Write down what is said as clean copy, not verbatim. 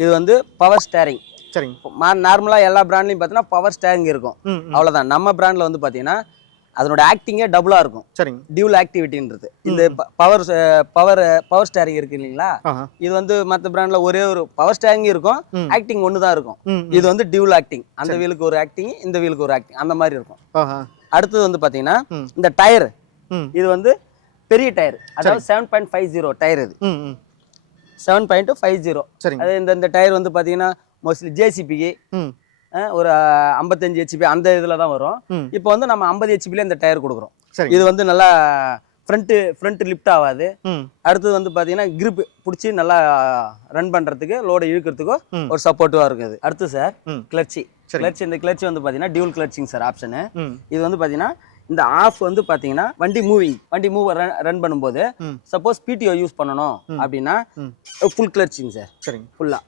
இது வந்து power steering. சரிங்க. நார்மலா எல்லா பிராண்ட்லயும் பார்த்தீங்கன்னா பவர் ஸ்டேரிங் இருக்கும். அவ்வளவுதான். நம்ம பிராண்ட்ல வந்து பார்த்தீங்கன்னா அதனோட ஆக்டிங்கே டபுளா இருக்கும். சரிங்க. டியூல் ஆக்டிவிட்டின்றது. இந்த பவர் பவர் பவர் ஸ்டேரிங் இருக்கு இல்லைங்களா, இது வந்து மற்ற பிராண்ட்ல ஒரே ஒரு பவர் ஸ்டேரிங் இருக்கும், ஆக்டிங் ஒன்று தான் இருக்கும். இது வந்து டியூல் ஆக்டிங். அந்த வீலுக்கு ஒரு ஆக்டிங், இந்த வீலுக்கு ஒரு ஆக்டிங், அந்த மாதிரி இருக்கும். அடுத்தது வந்து பார்த்தீங்கன்னா இந்த டயர். இது வந்து பெரிய டயர், அதாவது 7.50 டயர். இது 7.50. அது இந்த டயர் வந்து பார்த்தீங்கன்னா மோஸ்ட்லி ஜேசிபிக்கு ஒரு 55 HP அந்த இதில் தான் வரும். இப்போ வந்து நம்ம 50 HP இந்த டயர் கொடுக்குறோம். இது வந்து நல்லா ஃப்ரண்ட் லிஃப்ட் ஆகாது. அடுத்தது வந்து பார்த்தீங்கன்னா கிரிப் பிடிச்சி நல்லா ரன் பண்ணுறதுக்கு லோடை இழுக்கிறதுக்கும் ஒரு சப்போர்ட்டிவாக இருக்குது. அடுத்து சார் கிளட்சி. இந்த கிளட்சி வந்து பார்த்தீங்கன்னா டியூல் கிளட்சிங் சார் ஆப்ஷனு. இது வந்து பார்த்தீங்கன்னா இந்த ஆஃப் வந்து பார்த்தீங்கன்னா வண்டி மூவ் ரன் பண்ணும்போது சப்போஸ் பிடிஓ யூஸ் பண்ணணும் அப்படின்னா ஃபுல் கிளட்சிங் சார். ஃபுல்லாக